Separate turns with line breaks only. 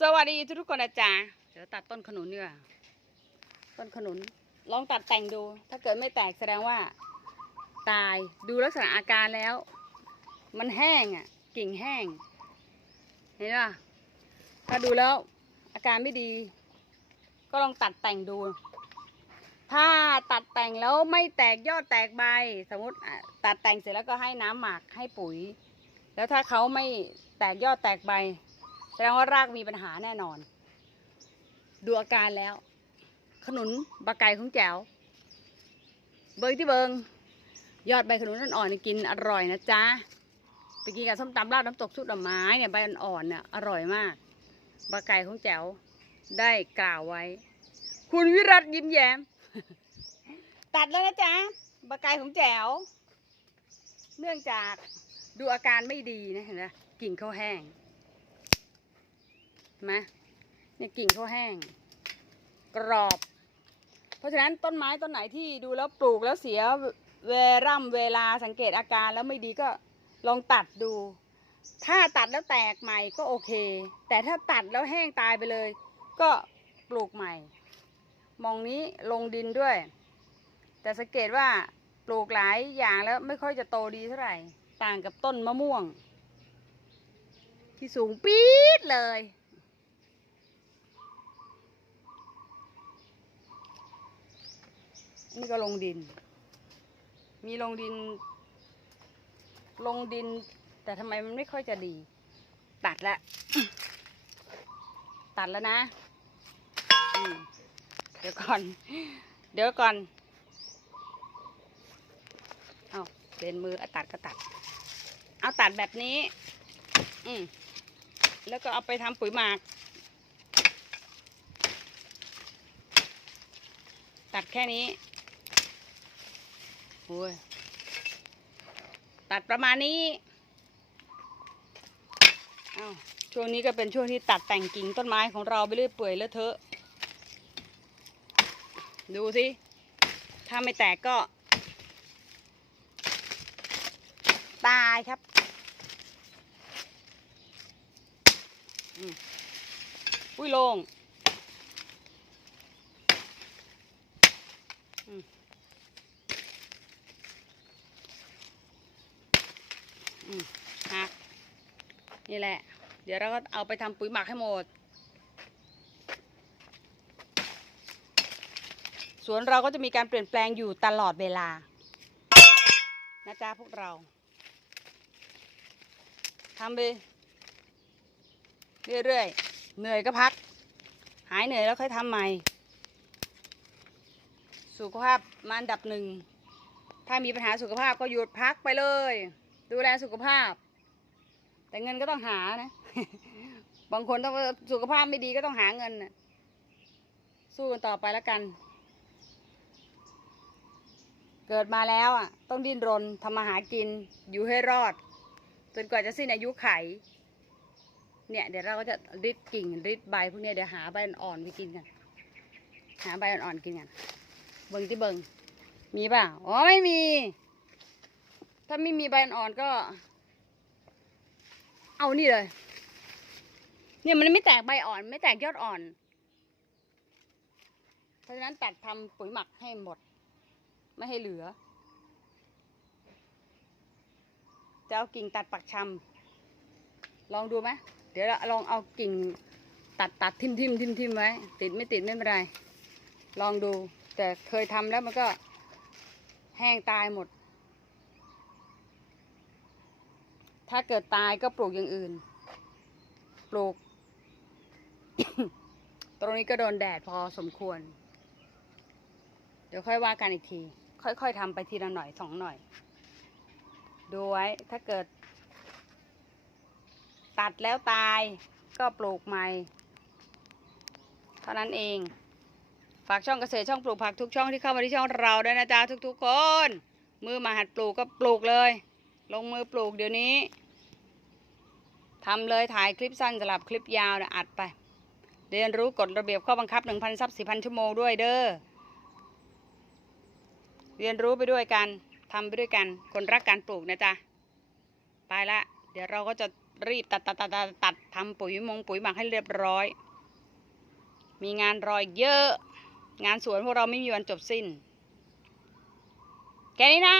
สวัสดีทุกๆคนนะจ๊ะเดี๋ยวตัดต้นขนุนเนี่ยต้นขนุน ลองตัดแต่งดู ถ้าเกิดไม่แตกแสดงว่า ตายดูลักษณะอาการแล้ว มันแห้งอะ กิ่งแห้ง เห็นป่ะถ้าดูแล้ว อาการไม่ดี ก็ลองตัดแต่งดู ถ้าตัดแต่งแล้วไม่แตกยอดแตกใบ สมมติตัดแต่งเสร็จแล้วก็ให้น้ำหมักให้ปุ๋ย แล้วถ้าเขาไม่แตกยอดแตกใบ แสดงว่ารากมีปัญหาแน่นอน ดูอาการแล้ว ขนุนบะไก่ของแจ๋ว เบิงที่เบิง ยอดใบขนุนอ่อนๆนี่กินอร่อยนะจ๊ะไปกินกับส้มตำราดน้ำตกซุปดอกไม้เนี่ยใบอ่อนๆเนี่ยอร่อยมากบะไก่ของแจ๋วได้กล่าวไว้ คุณวิรัตยิ้มแย้ม ตัดแล้วนะจ๊ะบะไก่ของแจ๋ว เนื่องจากดูอาการไม่ดีนะเห็นไหมกิ่งเขาแห้ง มเนี่ยกิ่งเขาแห้ง กรอบ เพราะฉะนั้นต้นไม้ต้นไหนที่ดูแล้วปลูกแล้วเสียเวร่ำเวลาสังเกตอาการแล้วไม่ดีก็ลองตัดดู ถ้าตัดแล้วแตกใหม่ก็โอเค แต่ถ้าตัดแล้วแห้งตายไปเลย ก็ปลูกใหม่ มองนี้ลงดินด้วย แต่สังเกตว่าปลูกหลายอย่างแล้วไม่ค่อยจะโตดีเท่าไหร่ ต่างกับต้นมะม่วง ที่สูงปี๊ดเลย นี่ก็ลงดิน มีลงดิน ลงดิน แต่ทำไมมันไม่ค่อยจะดี ตัดแล้วตัดแล้วนะ เดี๋ยวก่อน เดี๋ยวก่อน เอาเบนมืออตัดก็ตัด เอาตัดแบบนี้ อืมแล้วก็เอาไปทำปุ๋ยหมักตัดแค่นี้ โอ้ยตัดประมาณนี้อ้าช่วงนี้ก็เป็นช่วงที่ตัดแต่งกิ่งต้นไม้ของเราไปเรื่อยเปื่อยเลอะเทอะ ดูสิ ถ้าไม่แตกก็ ตายครับ อุ้ยโลงอืมอืม หักนี่แหละ เดี๋ยวเราก็เอาไปทำปุ๋ยหมักให้หมด สวนเราก็จะมีการเปลี่ยนแปลงอยู่ตลอดเวลา นะจ๊ะพวกเราทำไปเรื่อยๆ เหนื่อยก็พัก หายเหนื่อยแล้วค่อยทำใหม่ สุขภาพมาอันดับหนึ่ง ถ้ามีปัญหาสุขภาพก็หยุดพักไปเลย ดูแลสุขภาพ แต่เงินก็ต้องหานะ บางคนต้องสุขภาพไม่ดีก็ต้องหาเงินนะสู้กันต่อไปแล้วกัน เกิดมาแล้วอะ ต้องดิ้นรนทำมาหากิน อยู่ให้รอด จนกว่าจะสิ้นอายุไข เนี่ย เดี๋ยวเราก็จะริดกิ่งริดใบพวกนี้เดี๋ยวหาใบอ่อนๆไปกินกัน หาใบอ่อนๆกินกัน เบิงที่เบิงมีเปล่า อ๋อไม่มี ถ้าไม่มีใบอ่อนก็ เอานี่เลย เนี่ยมันไม่แตกใบอ่อน ไม่แตกยอดอ่อน เพราะฉะนั้นตัดทำปุ๋ยหมักให้หมด ไม่ให้เหลือ จะเอากิ่งตัดปักชำลองดูไหมเดี๋ยวเราลองเอากิ่งตัดตัดทิมทิมทิมทิมไว้ ติดไม่ติดไม่เป็นไร ลองดู แต่เคยทำแล้วมันก็แห้งตายหมด ถ้าเกิดตายก็ปลูกอย่างอื่น ปลูก ตรงนี้ก็โดนแดดพอสมควร เดี๋ยวค่อยว่ากันอีกที ค่อยๆทำไปทีละหน่อยสองหน่อย ดูไว้ถ้าเกิด ตัดแล้วตายก็ปลูกใหม่ เท่านั้นเอง ฝากช่องเกษตรช่องปลูกผักทุกช่องที่เข้ามาที่ช่องเราด้วยนะจ๊ะทุกๆคน มือมาหัดปลูกก็ปลูกเลย ลงมือปลูกเดี๋ยวนี้ ทำเลยถ่ายคลิปสั้นสลับคลิปยาวนะอัดไป เรียนรู้กฎระเบียบข้อบังคับ 1,000ซับ4,000 ชั่วโมงด้วยเด้อ เรียนรู้ไปด้วยกันทำไปด้วยกัน คนรักการปลูกนะจ๊ะ ไปละ เดี๋ยวเราก็จะรีบตัดตัดตัดตัดตัดทำปุ๋ยมงปุ๋ยหมักให้เรียบร้อย มีงานรอยเยอะ งานสวนพวกเราไม่มีวันจบสิ้น แค่นี้นะ